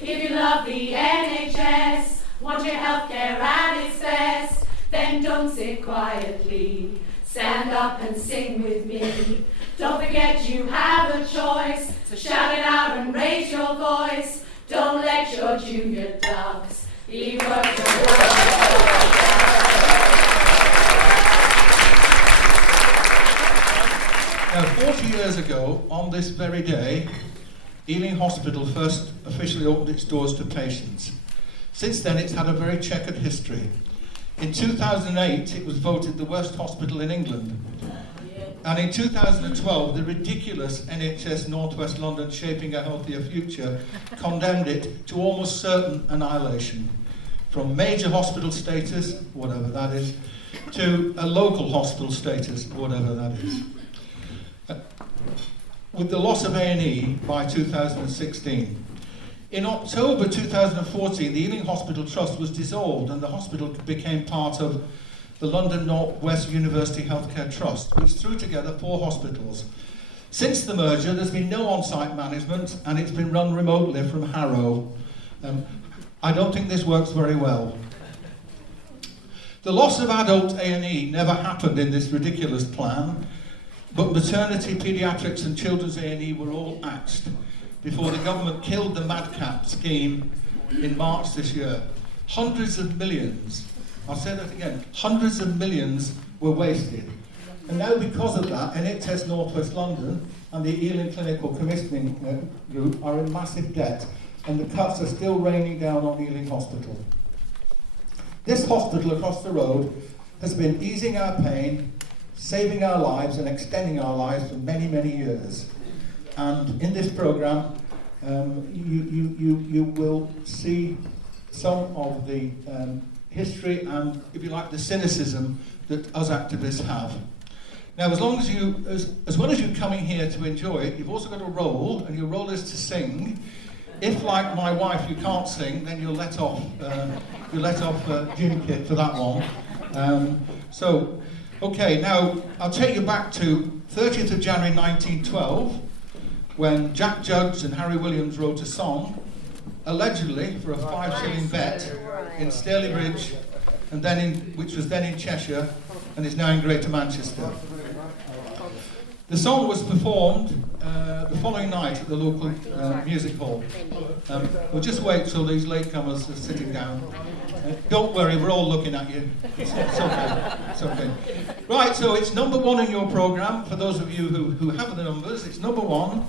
If you love the NHS, want your healthcare at its best, then don't sit quietly. Stand up and sing with me. Don't forget you have a choice, so shout it out and raise your voice. Don't let your junior ducks leave work to work. 40 years ago, on this very day, Ealing Hospital first officially opened its doors to patients. Since then, it's had a very checkered history. In 2008, it was voted the worst hospital in England. And in 2012, the ridiculous NHS North West London Shaping a Healthier Future condemned it to almost certain annihilation. From major hospital status, whatever that is, to a local hospital status, whatever that is. With the loss of A&E by 2016. In October 2014, the Ealing Hospital Trust was dissolved and the hospital became part of the London North West University Healthcare Trust, which threw together 4 hospitals. Since the merger, there's been no on-site management and it's been run remotely from Harrow. I don't think this works very well. The loss of adult A&E never happened in this ridiculous plan, but maternity, paediatrics and children's A&E were all axed before the government killed the madcap scheme in March this year. Hundreds of millions, I'll say that again, hundreds of millions were wasted. And now because of that, NHS North West London and the Ealing Clinical Commissioning Group are in massive debt, and the cuts are still raining down on Ealing Hospital. This hospital across the road has been easing our pain, saving our lives and extending our lives for many, many years. And in this programme, you will see some of the history and, if you like, the cynicism that us activists have. Now, as well as you coming here to enjoy it, you've also got a role, and your role is to sing. If, like my wife, you can't sing, then you'll let off gym kit for that one. Okay, now I'll take you back to 30th of January 1912, when Jack Judge and Harry Williams wrote a song, allegedly for a 5-shilling bet in Stalybridge, and which was then in Cheshire and is now in Greater Manchester. The song was performed the following night at the local music hall. We'll just wait till these latecomers are sitting down. Don't worry, we're all looking at you. It's okay. It's okay. Right, so it's number 1 in your programme. For those of you who have the numbers, it's number 1.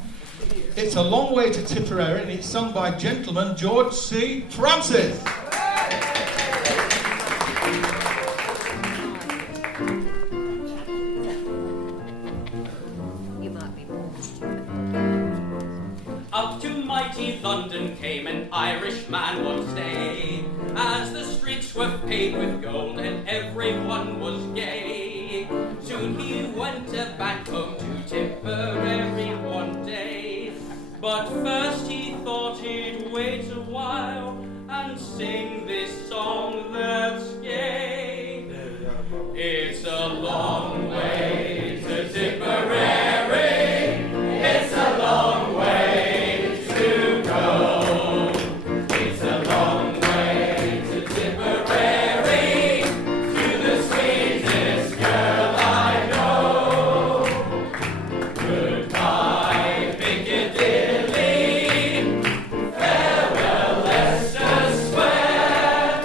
It's A Long Way to Tipperary, and it's sung by gentleman George C. Francis. Up to mighty London came an Irishman one day, as the streets were paved with gold and everyone was gay. Soon he went back home to Tipperary one day, but first he thought he'd wait a while and sing this song that's gay. It's a long way to Tipperary, it's a long way to go. It's a long way to Tipperary, to the sweetest girl I know. Goodbye, Piccadilly, farewell, Leicester Square.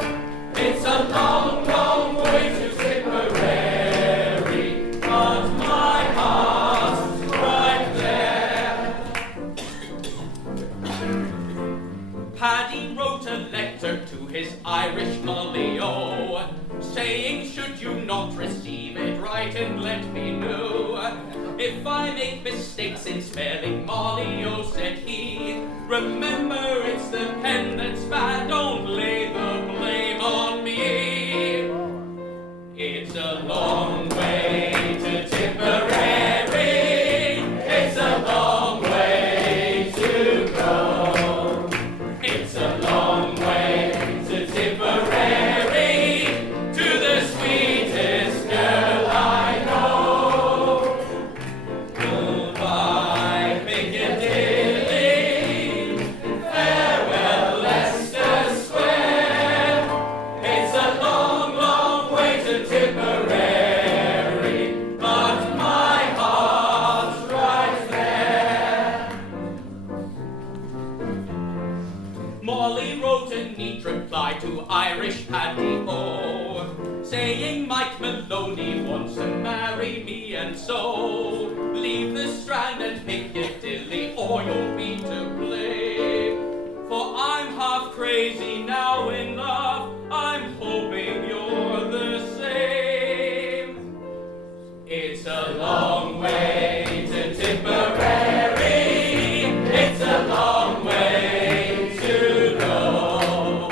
It's a long, long way to Tipperary, but my heart's right there. Paddy wrote a letter to his Irish Molly-O, saying, should you not receive it, write and let me know. If I make mistakes in spelling Molly-O, said he, remember it's the pen that's bad, don't lay the blame on me. It's a long way to Tipperary, it's a long way to go. It's a long way to Tipperary, to the sweetest girl I know. Goodbye, Piccadilly, Molly wrote a neat reply to Irish Paddy O, saying Mike Maloney wants to marry me, and so leave the Strand and Piccadilly or you'll be to blame. For I'm half crazy now in love, I'm hoping you're the same. It's a long way to Tipperary, it's a long way to go.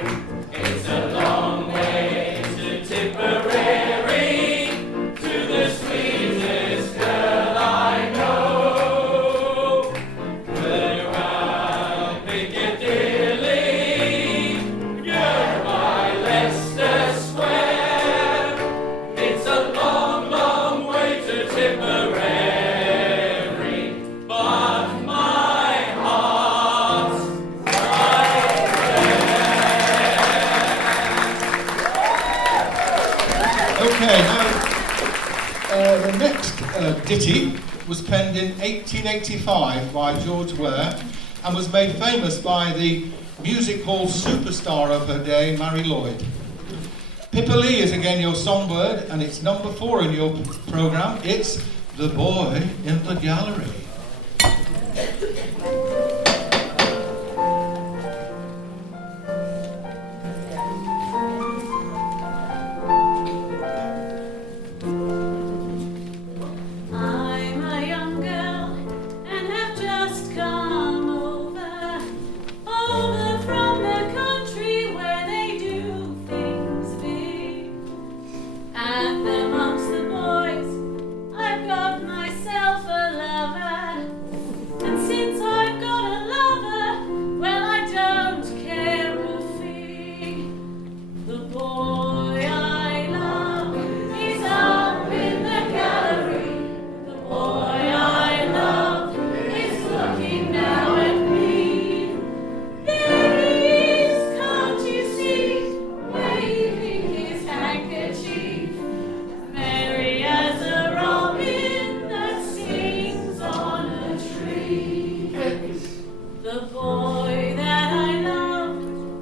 It's a long way to Tipperary, to the sweetest girl I know. We're at Piccadilly, you're by Leicester Square. It's a long, long way to Tipperary, but my heart's right Okay, now the next ditty was penned in 1885 by George Ware and was made famous by the music hall superstar of her day, Mary Lloyd. Pippa Lee is again your songbird, and it's number 4 in your programme. It's The Boy in the Gallery. I'm a young girl and have just come over from the country where they do things big. And amongst the boys, I've got myself a lover. And since I've got a lover, well, I don't care a fig. The boy I love is up in the gallery. The boy I love is looking now at me. There he is, can't you see, waving his handkerchief, merry as a robin that sings on a tree. The boy that I love,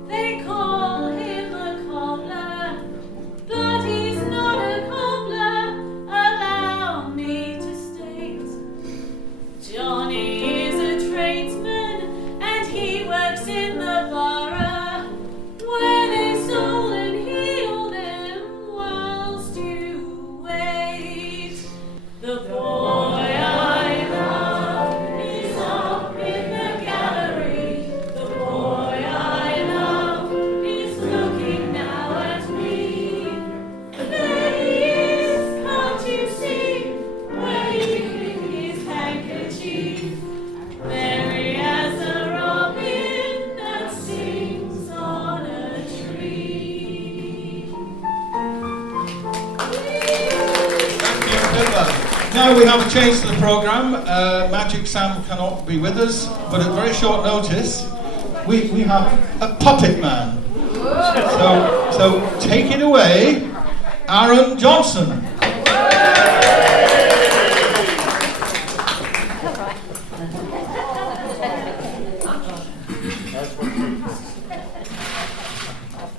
they call him a cobbler, but he's not a cobbler, allow me to state. Johnny is a tradesman, and he works in the borough, where they stole and heal them whilst you wait. The boy I love is up in the gallery. The boy I love is looking now at me. There he is, can't you see, waving his handkerchief, merry as a robin that sings on a tree. Thank you, Pippa. Now we have a change to the programme. Magic Sam cannot be with us, but at very short notice, we have a puppet man. So take it away, Aaron Johnson.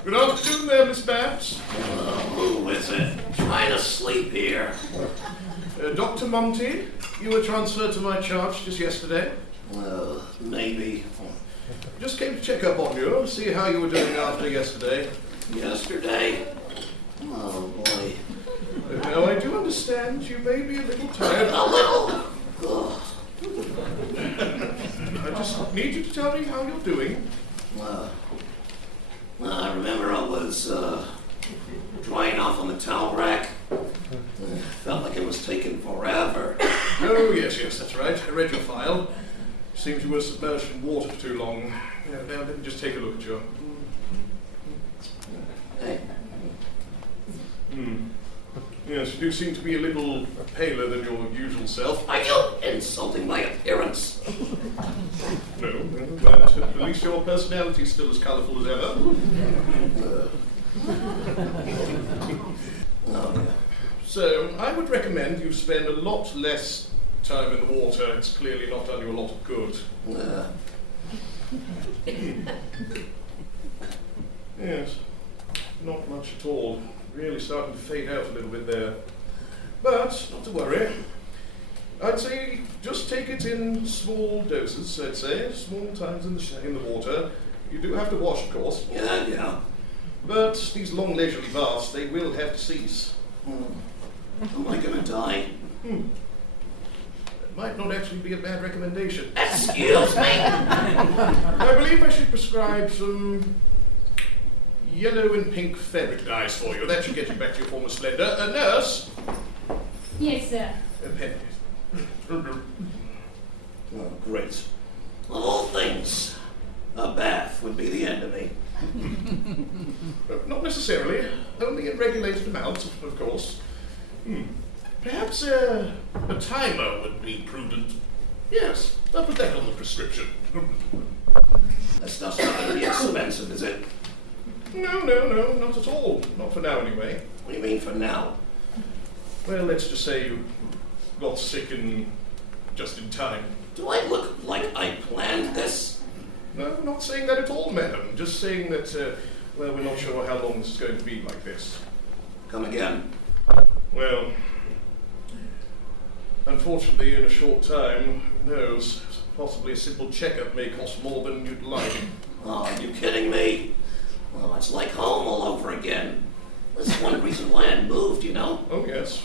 Good afternoon there, Miss Babs. Who is it? Trying to sleep here. Dr. Monty, you were transferred to my charge just yesterday. Maybe. Just came to check up on you, see how you were doing after yesterday. Yesterday? Oh boy. Now, I do understand you may be a little tired. A little. Ugh. I just need you to tell me how you're doing. I remember I was drying off on the towel rack. Felt like it was taking forever. Oh, yes, that's right. I read your file. Seems you were submerged in water for too long. Now, let me just take a look at you. Hey. Yes, you do seem to be a little paler than your usual self. Are you insulting my appearance? No, but at least your personality is still as colourful as ever. So, I would recommend you spend a lot less time in the water. It's clearly not done you a lot of good. Yes, not much at all. Really starting to fade out a little bit there. But, not to worry. I'd say just take it in small doses, I'd say. Small times in the water. You do have to wash, of course. Yeah. But these long leisurely baths, they will have to cease. Am I gonna die? It might not actually be a bad recommendation. Excuse me? I believe I should prescribe some yellow and pink fabric dyes for you. That should get you back to your former splendor. A nurse? Yes, sir. A pen. Oh, great. Of all things, a bath would be the end of me. Not necessarily. Only in regulated amounts, of course. Perhaps a timer would be prudent. Yes, I'll put that on the prescription. That stuff's not gonna be expensive, is it? No, not at all. Not for now, anyway. What do you mean for now? Well, let's just say you got sick just in time. Do I look like I planned this? No, not saying that at all, madam. Just saying that, well, we're not sure how long this is going to be like this. Come again. Well, unfortunately, in a short time, who knows, possibly a simple checkup may cost more than you'd like. Oh, are you kidding me? Well, it's like home all over again. That's one reason why I moved, you know? Oh, yes.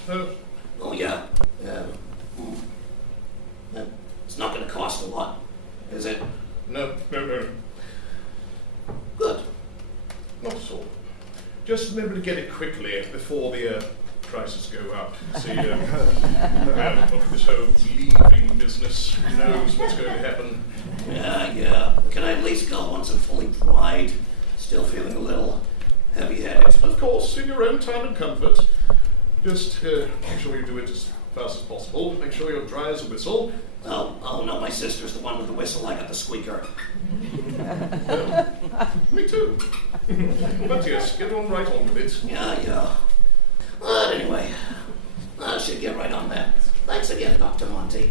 Oh, yeah. It's not going to cost a lot, is it? No. Good. Not at all. Just remember to get it quickly before the prices go up. See, this whole leaving business, who knows what's going to happen. Yeah. Can I at least go once I'm fully dried? Still feeling a little heavy-headed. Of course, in your own time and comfort. Just make sure you do it as fast as possible. Make sure you're dry as a whistle. Oh no, my sister's the one with the whistle. I got the squeaker. Me too. But yes, get on right on with it. Yeah. But anyway, I should get right on that. Thanks again, Dr. Monty.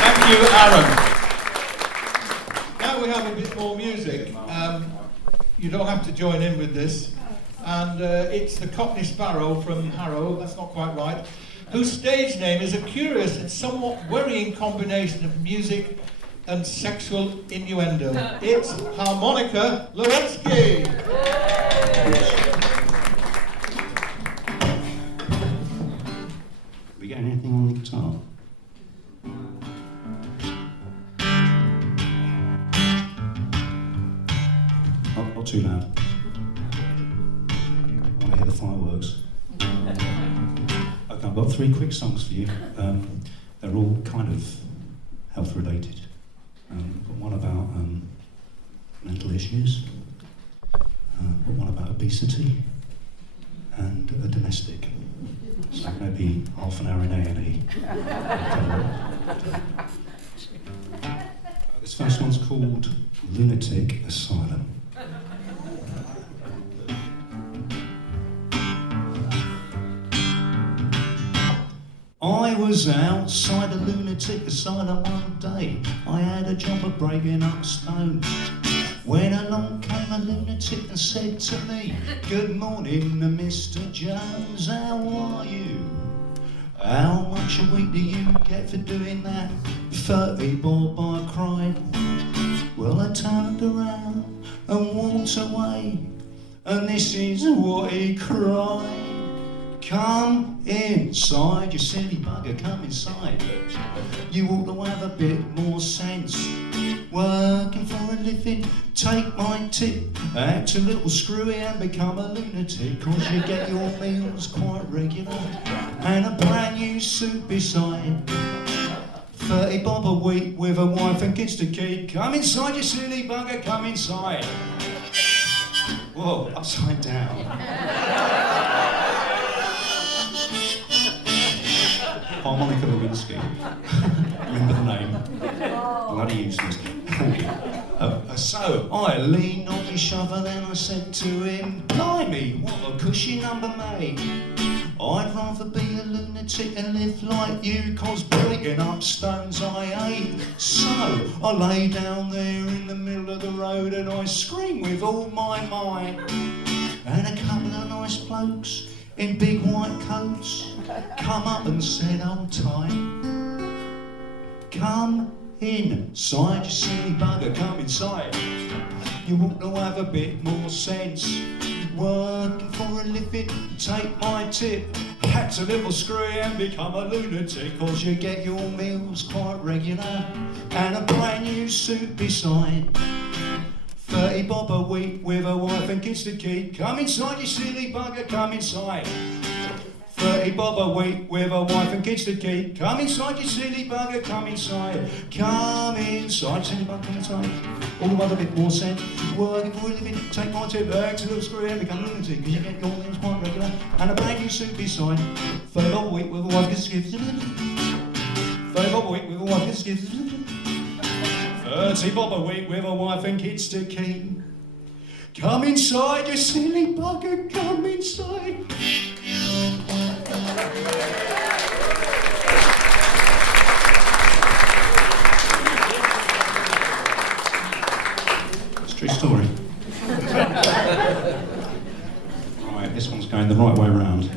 Thank you, Aaron. Now we have a bit more music. You don't have to join in with this. And it's the Cockney Sparrow from Harrow, that's not quite right, whose stage name is a curious and somewhat worrying combination of music and sexual innuendo. It's Harmonica Lewinsky. We got anything on the guitar? Not too loud. I want to hear the fireworks. Okay, I've got 3 quick songs for you. They're all kind of health related. I've got one about mental issues, got one about obesity, and a domestic. So maybe half an hour in A&E. This first one's called Lunatic Asylum. I was outside a lunatic asylum one day. I had a job of breaking up stones. When along came a lunatic and said to me, "Good morning, Mr. Jones, how are you? How much a week do you get for doing that?" 30 bob, I cried. Well, I turned around and walked away, and this is what he cried. "Come inside, you silly bugger, come inside. You ought to have a bit more sense. Working for a living, take my tip. Act a little screwy and become a lunatic, 'cause you get your meals quite regular and a brand new suit beside. 30 bob a week with a wife and kids to keep. Come inside, you silly bugger, come inside." Whoa, upside down. Harmonica Lewinsky. Remember the name? Bloody useless. So I leaned on my shovel and I said to him, "Blimey, what a cushy number made. I'd rather be a lunatic and live like you, 'cause breaking up stones I hate. So I lay down there in the middle of the road and I scream with all my might. And a couple of nice blokes in big white coats come up and said, "Hold tight. Come inside, you silly bugger, come inside. You ought to have a bit more sense. Working for a living, take my tip. Hatch a little screwy and become a lunatic, 'cause you get your meals quite regular and a brand new suit beside. 30 bob a week with a wife and kids to keep. Come inside, you silly bugger, come inside. 30 bob a week with a wife and kids to keep. Come inside, you silly bugger, come inside. Come inside, silly bugger, come inside. All the other bit more sense. Working for a living, take my tip, act a little screwy and become a lunatic, 'cause you get your meals quite regular and a brand new suit beside. 30 bob a week with a wife and kids to keep. 30 bob a week with a wife and kids to keep. 30 bob a week with a wife and kids to keep. Come inside, you silly bugger, come inside. It's a true story. Right, this one's going the right way round.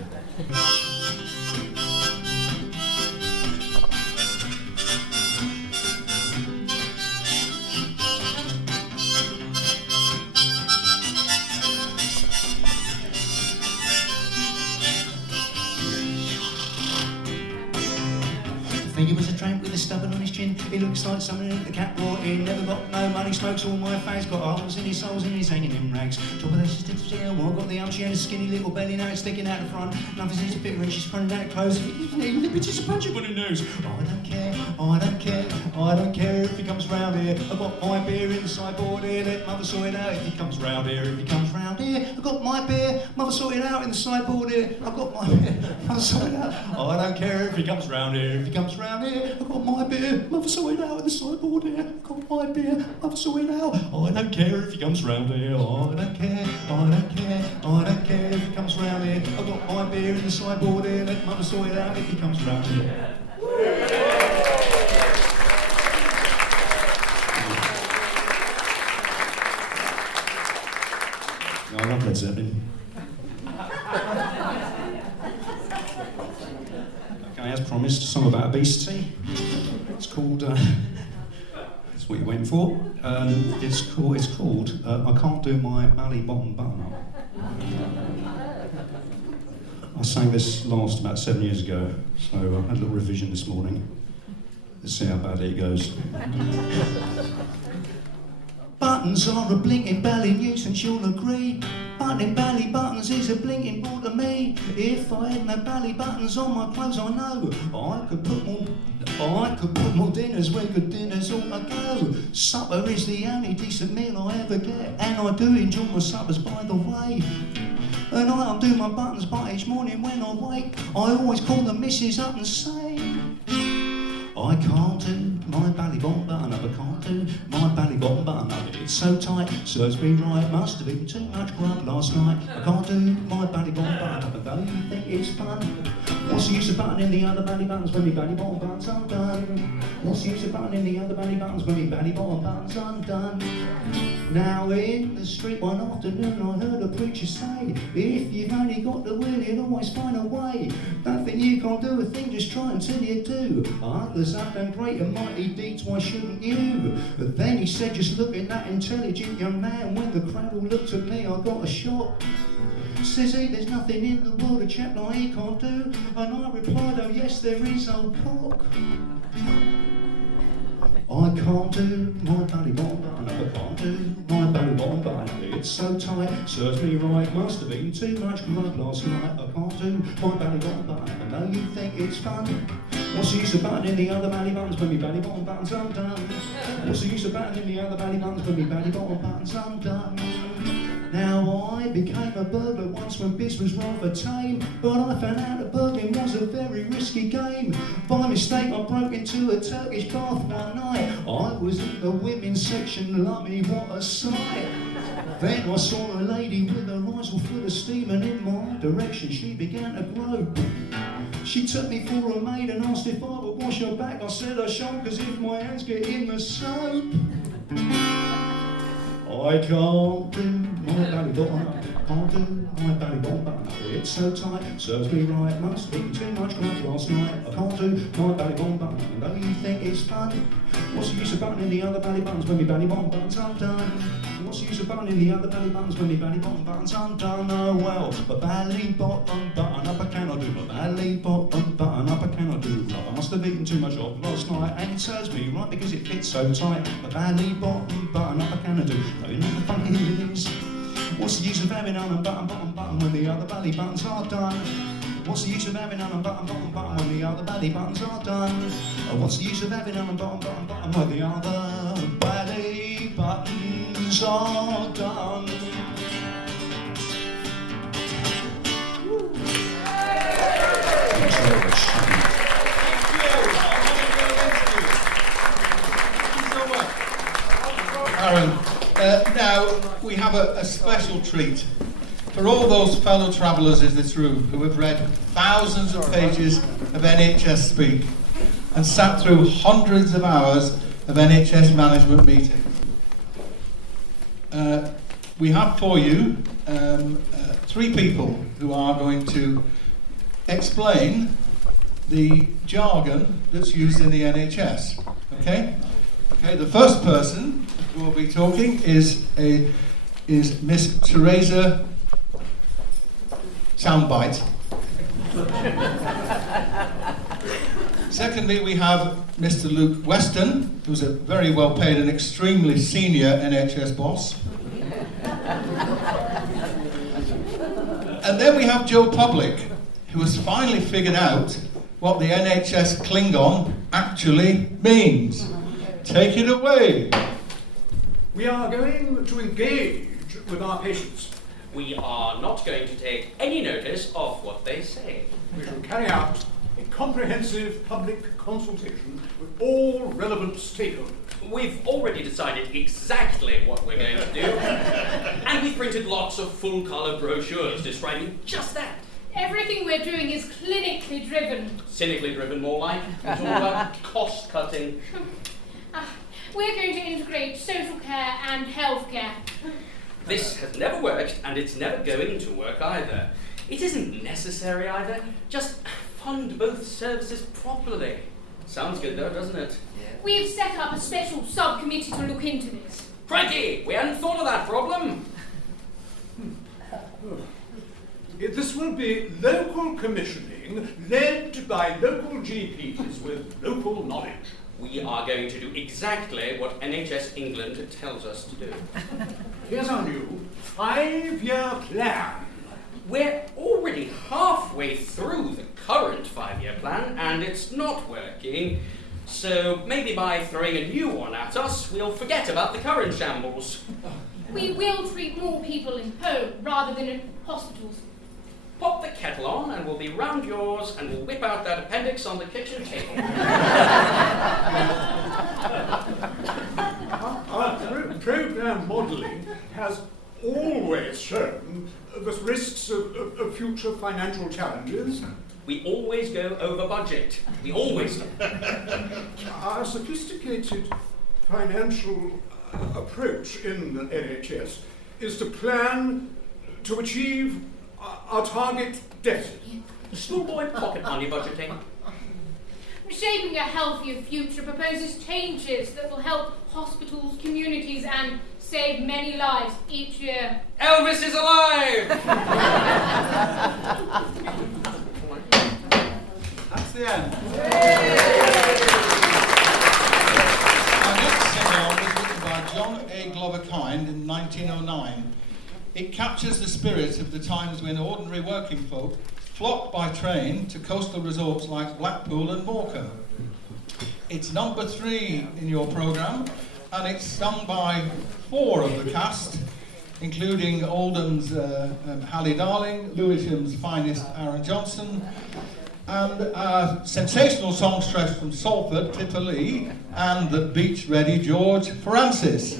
He was a tramp with a stubborn on his chin. He looks like something that the cat brought in. Never got no money, smokes all my face. Got holes in his soles and he's hanging in rags. Trouble that she's still jail. Well, got the arm, she had a skinny little belly, now it's sticking out the front. Nothing's a bit and she's running out of clothes. Bitches a punch him on the nose. I don't care, I don't care, I don't care if he comes round here. I've got my beer in the sideboard here. Let mother sort it out if he comes round here. If he comes round here, I've got my beer. Mother sort it out in the sideboard here. I've got my beer. Mother sort it out. I don't care if he comes round here. If he comes round here, I've got my beer. Mother sort it out in the sideboard here. I've got my beer. Mother sort it out. I don't care if he comes round here. I don't care. I don't care. I don't care if he comes round here. I've got my beer in the sideboard here. Let mother sort it out if he comes round here. I love Led Zeppelin. Okay, as promised, a song about obesity. It's called. That's what you went for. It's called. I Can't Do My Belly Bottom Button Up. I sang this last about 7 years ago, so I had a little revision this morning. Let's see how badly it goes. Buttons are a blinking belly nuisance, you'll agree. Buttoning belly buttons is a blinking bore to me. If I had no belly buttons on my clothes, I know I could put more dinners where good dinners ought to go. Supper is the only decent meal I ever get, and I do enjoy my suppers, by the way. And I undo my buttons by each morning when I wake. I always call the missus up and say, I can't do my belly bottom button up, I can't do my belly bottom button up. It's so tight, serves me right, must have eaten too much grub last night. I can't do my belly bottom button up, and though you think it's fun, what's the use of buttoning the other belly buttons when my belly bottom button's undone? What's the use of buttoning the other belly buttons when my belly bottom button's undone? Now in the street one afternoon I heard a preacher say, if you've only got the will you'll always find a way. Don't think you can't do a thing, just try until you do. Others have done great and mighty deeds, why shouldn't you? But then he said, just look at that intelligent young man. When the crowd all looked at me I got a shock. Says he, there's nothing in the world a chap like he can't do. And I replied, oh yes there is, old cock. I can't do my belly bottom button up, I can't do my belly bottom button up. It's so tight, serves me right, must have eaten too much grub last night. I can't do my belly bottom button up, I know you think it's fun. What's the use of buttoning the other belly buttons when my belly bottom button's undone? What's the use of buttoning the other belly buttons when my belly bottom button's undone? Now I became a burglar once when biz was rather tame, but I found out that burgling was a very risky game. By mistake I broke into a Turkish bath one night. I was in the women's section, lummy, what a sight. Then I saw a lady with her eyes all full of steam, and in my direction she began to grope. She took me for a maid and asked if I would wash her back. I said I shan't, 'cause if my hands get in the soap, I can't do my belly button up. Can't do my belly button up. It's so tight, serves me right. Must have eaten too much crap last night. I can't do my belly button button. Don't you think it's fun? What's the use of buttoning the other belly buttons when my belly button buttons undone? What's the use of buttoning the other belly buttons when my belly button buttons undone? Oh well, my belly button button up I cannot do. My belly button button up I cannot do. I must have eaten too much of last night, and it serves me right because it fits so tight. My belly button up I cannot do. No, you know the funny thing is, what's the use of having on a button when the other belly buttons are done? What's the use of having on a button when the other belly buttons are done? What's the use of having on a button when the other belly buttons are done? Aaron, now we have a special treat for all those fellow travellers in this room who have read thousands of pages of NHS speak and sat through hundreds of hours of NHS management meetings. We have for you 3 people who are going to explain the jargon that's used in the NHS. Okay, the first person who will be talking is Miss Teresa Soundbite. Secondly, we have Mr. Luke Weston, who's a very well paid and extremely senior NHS boss. And then we have Joe Public, who has finally figured out what the NHS Klingon actually means. Take it away. We are going to engage with our patients. We are not going to take any notice of what they say. We shall carry out a comprehensive public consultation with all relevant stakeholders. We've already decided exactly what we're going to do. And we've printed lots of full-colour brochures describing just that. Everything we're doing is clinically driven. Cynically driven, more like. It's all about cost-cutting. We're going to integrate social care and healthcare. This has never worked, and it's never going to work either. It isn't necessary either. Just fund both services properly. Sounds good though, doesn't it? We've set up a special subcommittee to look into this. Crikey, we hadn't thought of that problem. This will be local commissioning led by local GPs with local knowledge. We are going to do exactly what NHS England tells us to do. Here's our new 5-year plan. We're already halfway through the current 5-year plan, and it's not working. So maybe by throwing a new one at us, we'll forget about the current shambles. We will treat more people in home rather than in hospitals. Pop the kettle on and we'll be round yours and we'll whip out that appendix on the kitchen table. Our program modelling has always shown the risks of future financial challenges. We always go over budget. We always do. Our sophisticated financial approach in the NHS is to plan to achieve our target deficit. Schoolboy pocket money budgeting. Shaping a healthier future proposes changes that will help hospitals, communities, and save many lives each year. Elvis is alive! That's the end. Our next sing-along was written by John A. Glover Kind in 1909. It captures the spirit of the times when ordinary working folk flocked by train to coastal resorts like Blackpool and Morecambe. It's number 3 in your programme, and it's sung by 4 of the cast, including Oldham's Hallie Darling, Lewisham's finest Aaron Johnson, and a sensational songstress from Salford, Pippa Lee, and the beach-ready George Francis.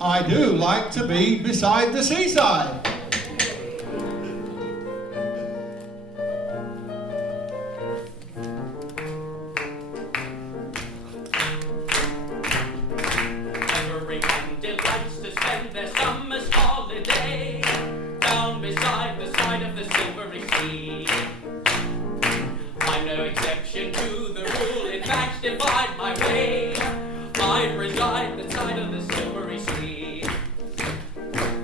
I do like to be beside the seaside. no exception to the rule, in fact defied my way. I'd reside the side of the silvery sea.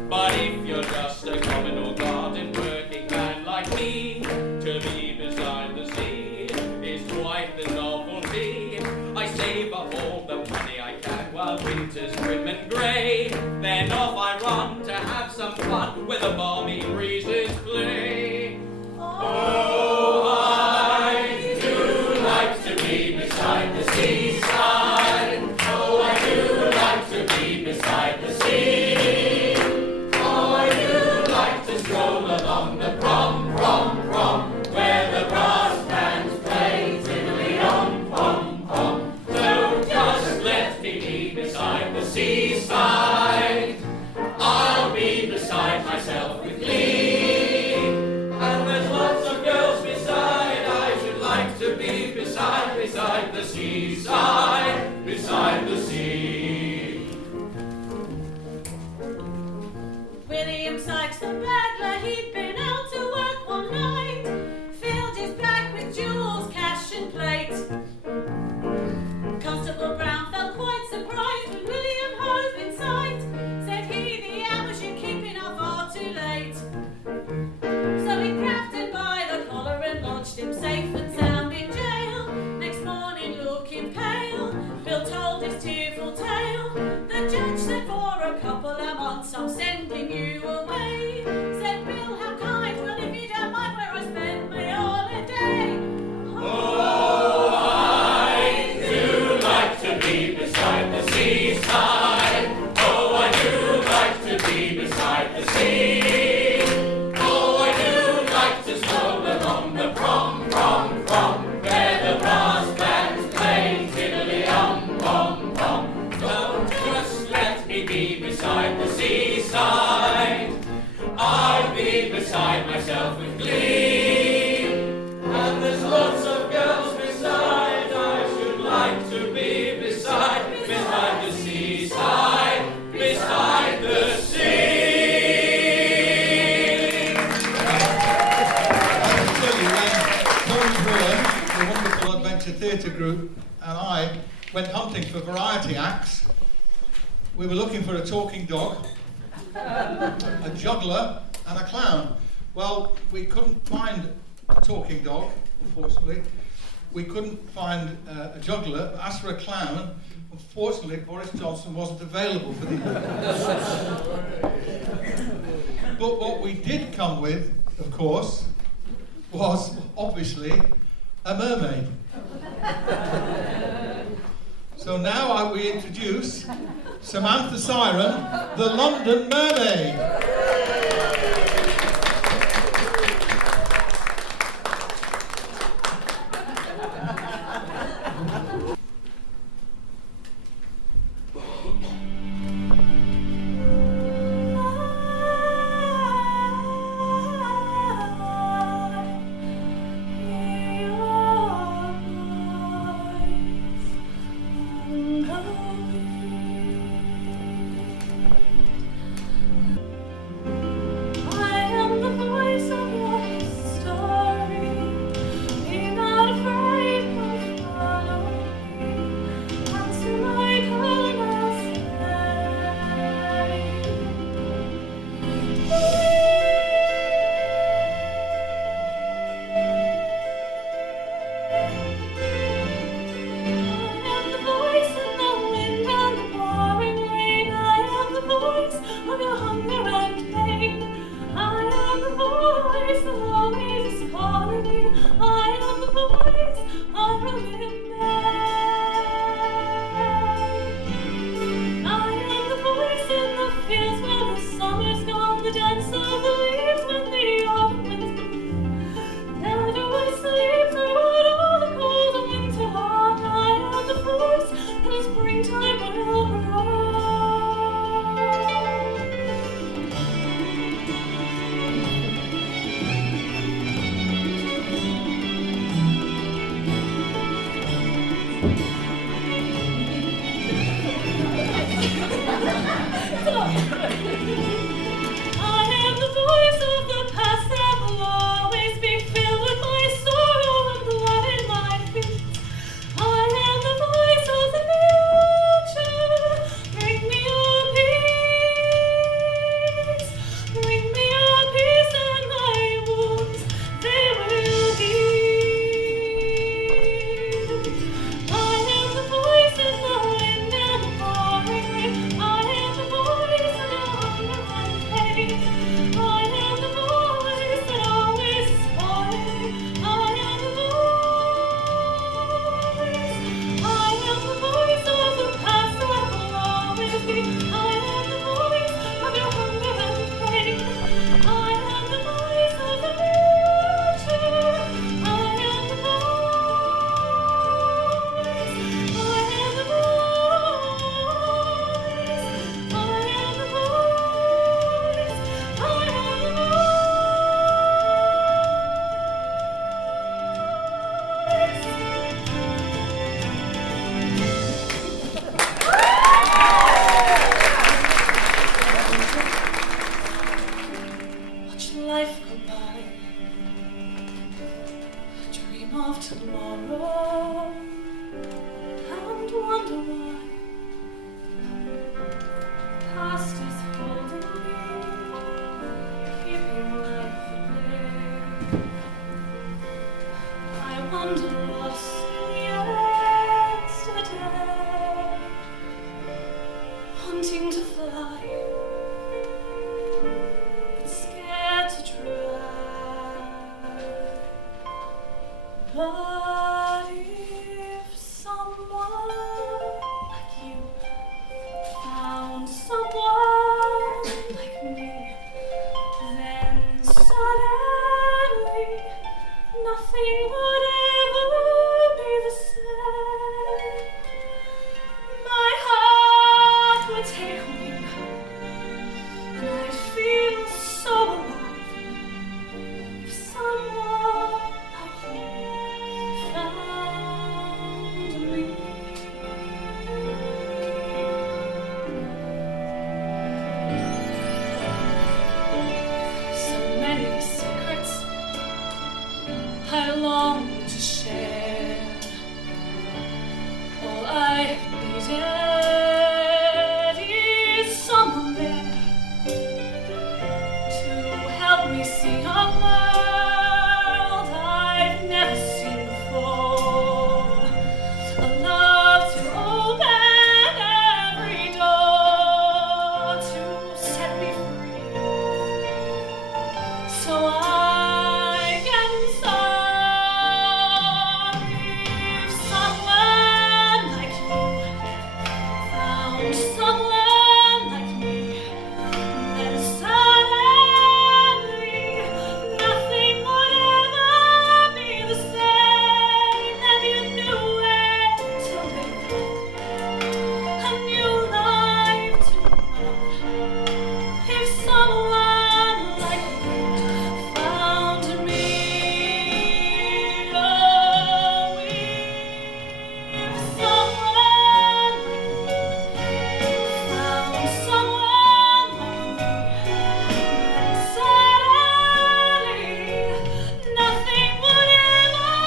But if you're just a common or garden working man like me, to be beside the sea is quite the novelty. I save up all the money I can while winter's grim and grey. Then off I run to have some fun with the balmy breezes play. Oh, I do like to be beside the seaside. Oh, I do like to be beside the sea. Oh, I do like to stroll along the prom, where the brass bands play tiddly-om, pom, pom. So just let me be beside the seaside. I'll be beside myself with glee. And there's lots of girls beside. I should like to be beside the seaside, beside the sea. William Sykes the burglar, he'd been out to work one night, filled his bag with jewels, cash and plate. Constable Brown felt quite surprised when William hove in sight. Said he, the hours you're keeping are far too late. So he grabbed him by the collar and lodged him safe and sound in jail. Next morning looking pale, Bill told his tearful tale. The judge said, for a couple of months I'm sending you away. Said Bill, how kind, well if you don't mind where I spend my holiday. Oh, I do like to be beside the seaside. Oh, I do like to be beside the sea. Oh, I do like to stroll along the prom, where the brass bands play tiddly-om, pom, pom. Don't just let me be beside the seaside. I'll be beside myself with glee. And there's lots of girls beside. I should like to be beside the seaside, beside the sea. I can tell you, when Tony Brewer, the wonderful Adventure Theatre Group, and I went hunting for variety acts, we were looking for a talking dog, a juggler, and a clown. Well, we couldn't find a talking dog, unfortunately. We couldn't find a juggler, but as for a clown, unfortunately, Boris Johnson wasn't available for the But what we did come with, of course, was obviously a mermaid. So now we introduce Samantha Siren, the London Mermaid. I am the voice of the past that will always be filled with my sorrow and blood and tomorrow and wonder why past is holding me, keeping life at bay. I wonder what's yesterday, wanting to fly, but scared to try. But if someone like you found someone like me, then suddenly nothing would ever be the same. My heart would take wing, and I'd feel so alive if someone like you found me. So many secrets I long to share. All I needed is someone there to help me see a world I've never seen before. A love to open every door, to set me free, so I can soar. If someone like you found someone like me, then suddenly nothing would ever be the same, and you knew where to live, a new life to love. If someone like you found me, oh, if someone found someone like me, then suddenly nothing would ever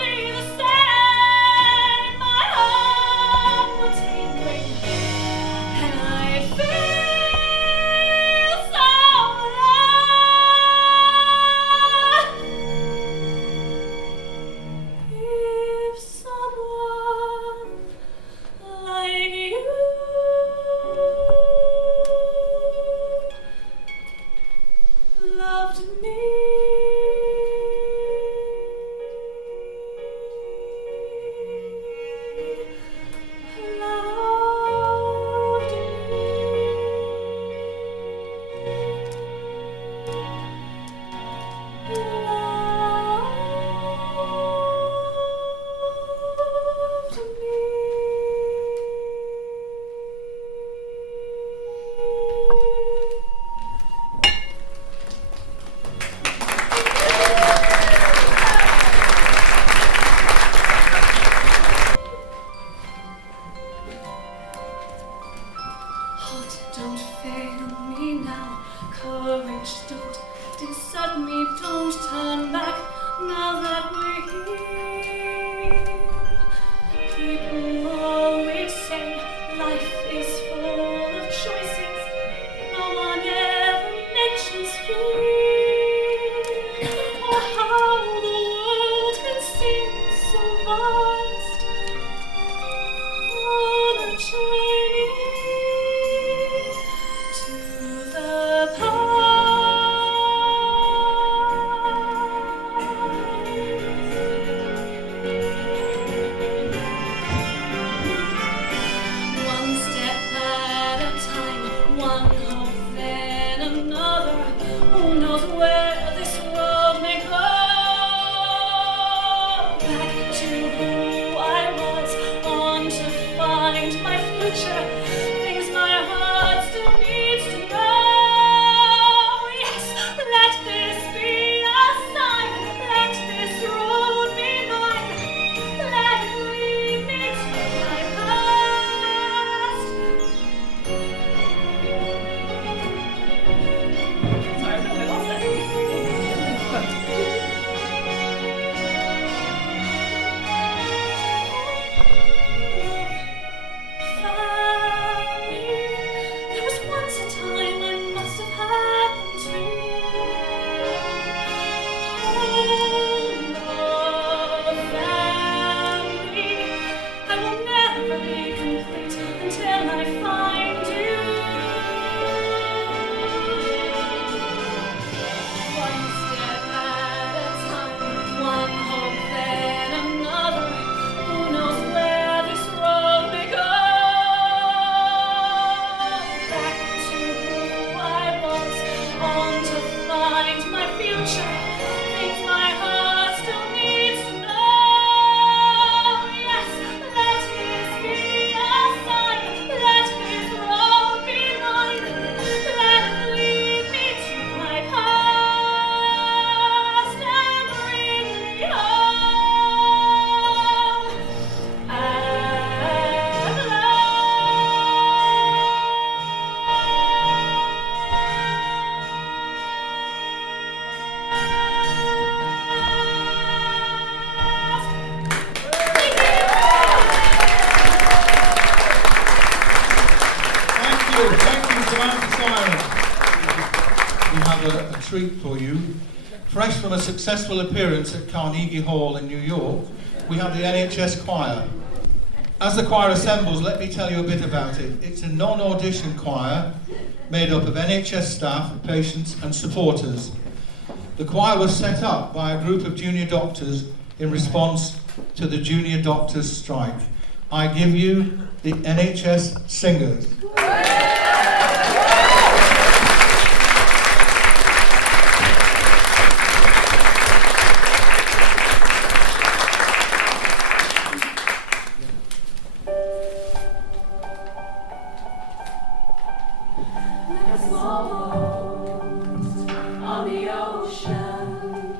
be the same. My heart would take wing, and I'd feel so alive if someone like you loved me. Loved Heart, don't fail me now. Courage, don't desert me. Don't turn back now that we're here. People always say life is full of choices. No one ever mentions fear, or how the world can seem so vast on a journey to the one step at a time, one hope then another. Who knows where this road may go? Back to who I was, on to find my future. Things my heart still needs to know. Yes, let this be a sign. Let this road be mine. Let it lead me to my past. Sorry, I lost it. round for silence. We have a treat for you. Fresh from a successful appearance at Carnegie Hall in New York, we have the NHS Choir. As the choir assembles, let me tell you a bit about it. It's a non-audition choir made up of NHS staff, patients and supporters. The choir was set up by a group of junior doctors in response to the junior doctors' strike. I give you the NHS Singers. On the ocean,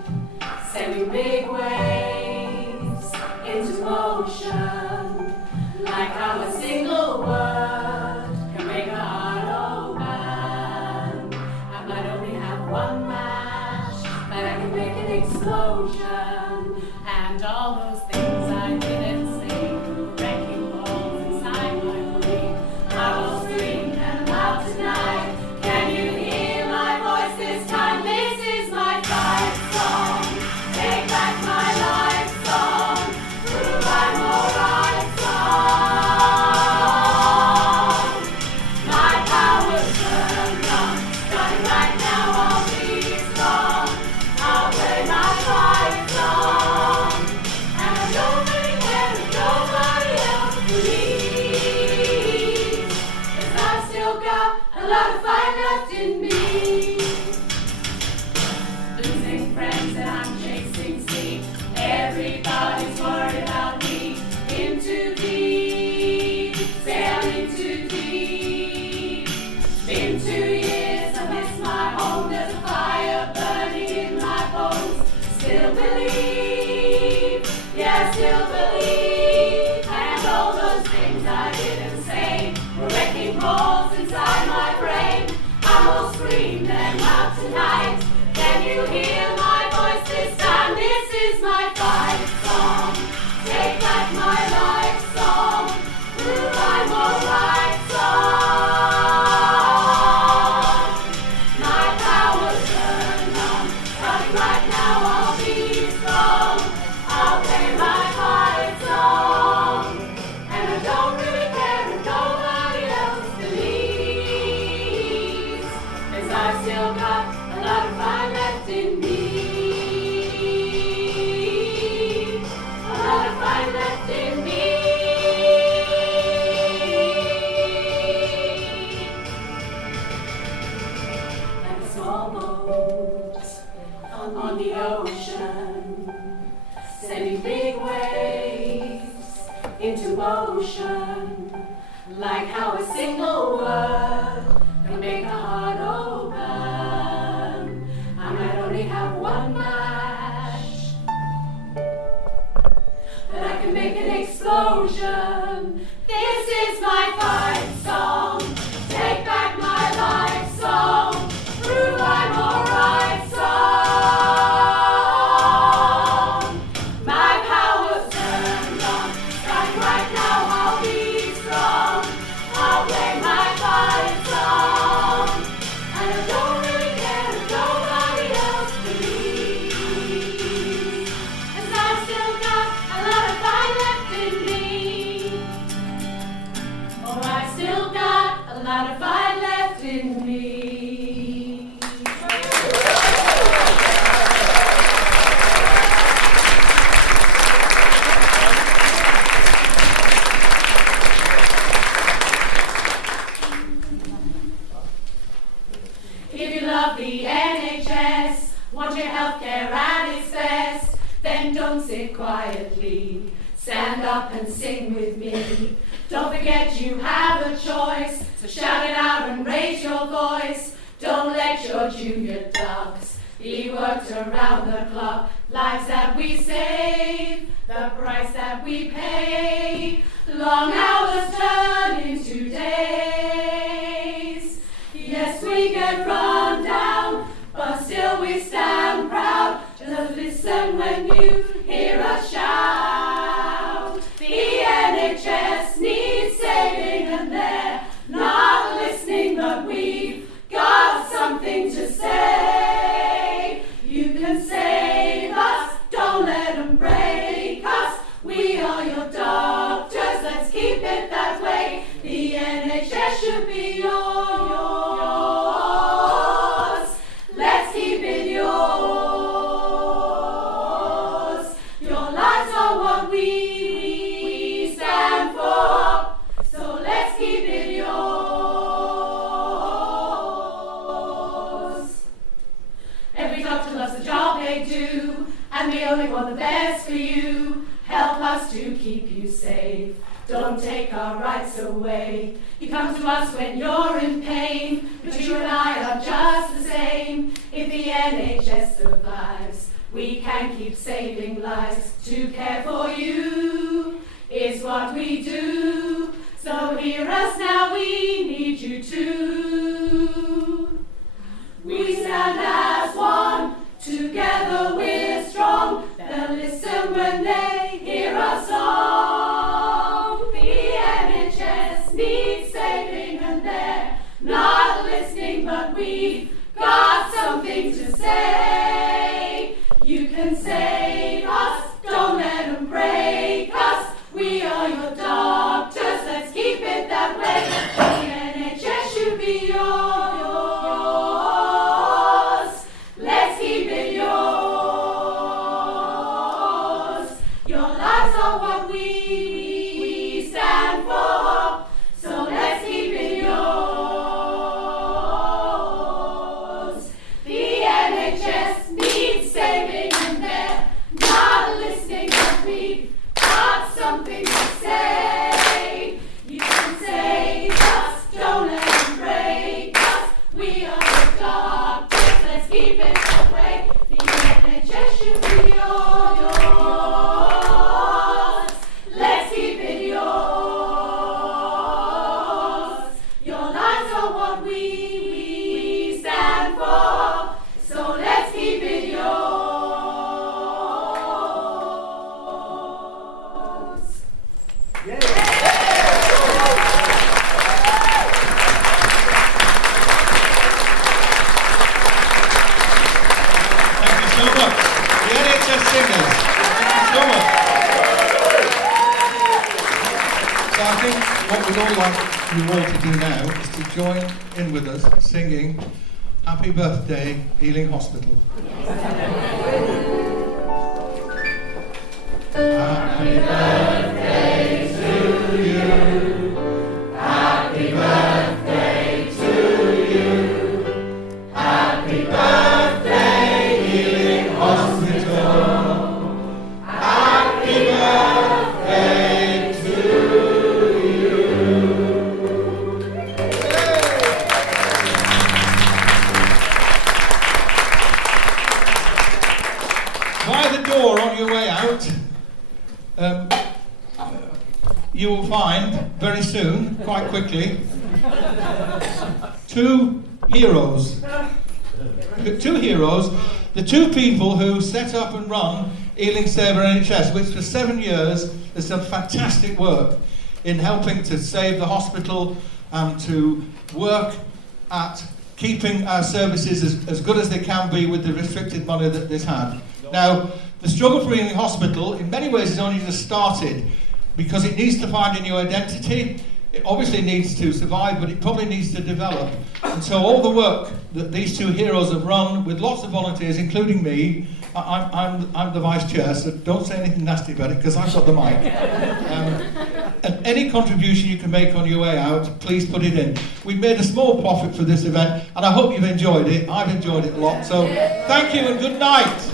sending big waves into motion, like how a single word can make a heart open. I might only have one match, but I can make an explosion, and all those things I didn't say, wrecking balls inside my brain. I will scream them out tonight. Can you hear my voice this time? This is my fight song. Take back my life song. Prove I'm alright song. My power's turned on. Starting right now, I'll be strong. I'll play my fight song. And I don't really care if nobody else believes. 'Cause I've still got a lot of fight left in me. Losing friends and I'm chasing sleep. Everybody's worried about me. In too deep, sailing too deep. Been 2 years, I miss my home. There's a fire burning in my bones. Still believe, yeah, still believe. And all those things I didn't say were wrecking balls inside my brain. I will scream them out tonight. Can you hear my voice this time? This is my fight song. Take back my life song. Prove I'm alright song. My power's turned on. Starting right now, I'll be strong. I'll play my fight song. And I don't really care if nobody else believes. 'Cause I've still got a lot of fight left in me. A lot of fight left in me. Like a small boat on the ocean, sending big waves into motion, like how a single word can make a heart open. I might only have one match, but I can make an explosion. This is my fight song. Take back my life song. Prove I'm alright song. My power's turned on. Starting right now, I'll be strong. I'll play my fight song. And I don't really care if nobody else believes. 'Cause I've still got a lot of fight left in me. Oh, I've still got a lot of fight left in me. If you love the NHS, want your healthcare at its best, then don't sit quietly. Stand up and sing with me. Don't forget you have a choice, so shout it out and raise your voice. Don't let your junior ducks be worked around the clock. Lives that we save, the price that we pay. Long hours turn into days. Yes, we get run down, but still we stand proud. Just listen when you hear us shout. The NHS needs saving and they're not listening, but we us to keep you safe. Don't take our rights away. You come to us when you're in pain, but you and I are just the same. If the NHS survives, we can keep saving lives. To care for you is what we do. So hear us now, we need you too. We stand as one, together we're strong. They'll listen when they hear our song. The NHS needs saving and they're not listening, but we've got something to say. You can save us, don't let them break us. We are your doctors, let's keep it that way. The NHS should be yours. Let's keep it yours. Your lives are what we stand for, so let's keep it yours. The NHS needs saving and they're not listening, but we've got something to say. You can save us, don't let them break us. We are the doctors, let's keep it that way. The NHS should be yours. Let's keep it yours. Your lives are what we stand for, so let's keep it yours. Thank you so much. The NHS singers. Thank you so much. So I think what we'd all like you all to do now is to join in with us singing Happy Birthday, Ealing Hospital. Happy birthday to you. Happy birthday to you. Happy birthday, Ealing Hospital. Happy birthday to you. By the door on your way out, you will find very soon, quite quickly, two heroes. The two people who set up and run Ealing Sabre NHS, which for 7 years has done fantastic work in helping to save the hospital and to work at keeping our services as good as they can be with the restricted money that this had. Now, the struggle for Ealing Hospital in many ways has only just started because it needs to find a new identity. It obviously needs to survive, but it probably needs to develop. And so all the work that these two heroes have run with lots of volunteers, including me, I'm the vice chair, so don't say anything nasty about it because I've got the mic. And any contribution you can make on your way out, please put it in. We've made a small profit for this event, and I hope you've enjoyed it. I've enjoyed it a lot. So thank you and good night.